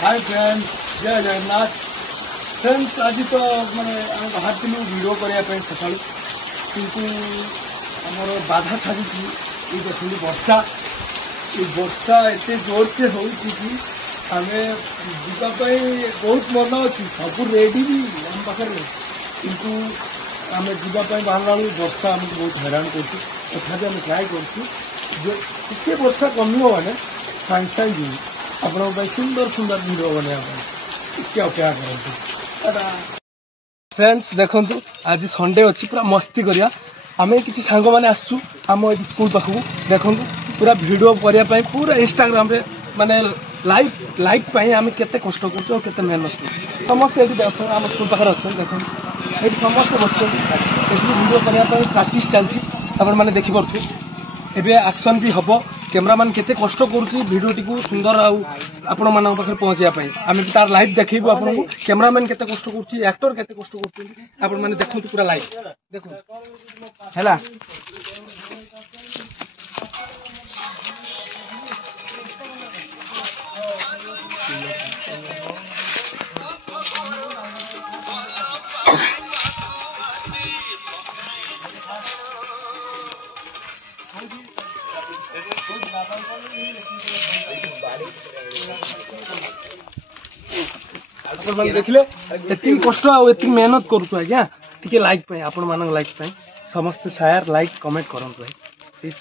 Hi friends, जय Jagannath. Friends आज तो मैंने बाहर वीडियो करने सका किंतु आमर बाधा साजी ये देखते वर्षा ये वर्षा एत जोर से हो आम जावाई बहुत मन अच्छी सब रेडी भी आम पाखे किंतु आम जावाई बाहर वर्षा आमको बहुत हैरान कर ट्राए कर वर्षा कमिव मैंने साइंस साइंस आपण सुंदर सुंदर वीडियो बनवाई अपेक्षा करते। फ्रेंड्स देखु आज संडे अच्छी पूरा मस्ती करिया आम किसी सांग मैंने आसचु आम ये स्कूल पाखक देखु पूरा वीडियो करने पूरा इंस्टाग्राम रे माने लाइक आम केते कष्ट कर मेहनत कर समस्त ये आम स्कूल पाखे अच्छे देखो ये समस्त बस वीडियो करने प्राक्ट चलती आपने देखिपे एबे एक्शन भी हम कैमरामैन केते कष्ट करुच्ची भिडियोटी को सुंदर आपण मान पाखे पहुंचाई आम तार लाइव देखू आपको कैमरामैन केते कष्ट करुच्ची एक्टर केते कष्ट कर आपण मैंने देखु पूरा लाइव देखो है देखिले एति कष्ट आती मेहनत करुचु आज्ञा टी लाइक आपण मान लाइक समस्त शेयर लाइक कमेंट करंतु प्लीज।